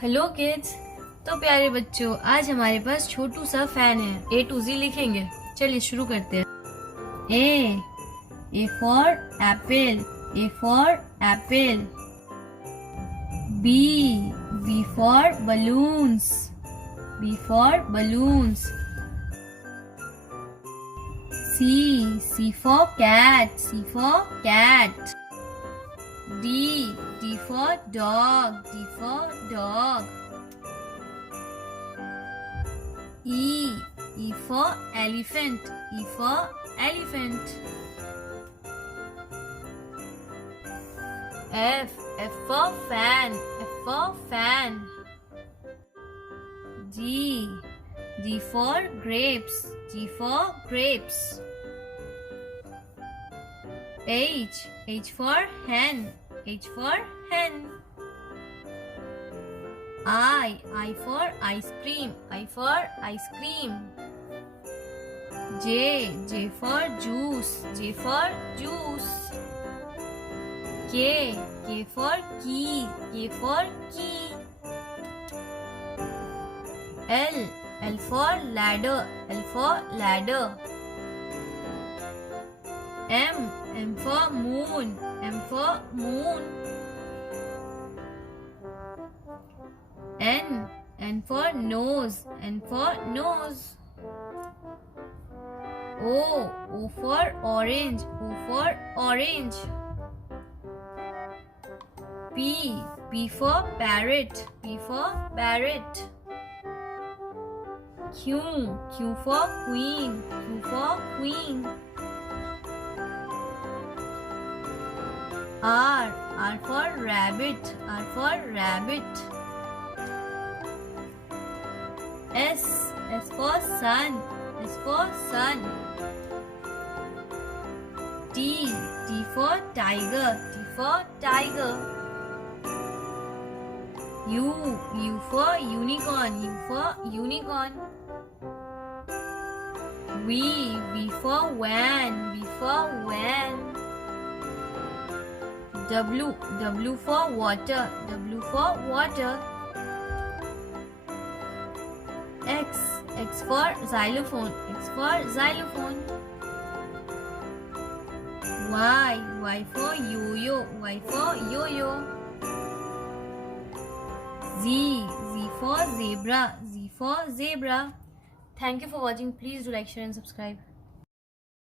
Hello kids. तो प्यारे बच्चों, आज हमारे पास छोटू सा फैन है। A to Z लिखेंगे। चलिए शुरू करते हैं। A for apple, A for apple. B for balloons, B for balloons. C for cat, C for cat. D for dog, D for dog. E for elephant, E for elephant. F for fan, F for fan. G for grapes, G for grapes. H for hen, H for hen. I for ice cream, I for ice cream. J for juice, J for juice. K for key, K for key. L for ladder, L for ladder. M for moon, M for moon. N for nose, N for nose. O for orange, O for orange. P for parrot, P for parrot. Q for queen, Q for queen. R for rabbit, R for rabbit. S for sun, S for sun. T for tiger, T for tiger. U for unicorn, U for unicorn. V for van, V for van. W for water, W for water. X for xylophone, X for xylophone. Y for yo-yo, Y for yo-yo. Z for zebra, Z for zebra. Thank you for watching. Please do like, share and subscribe.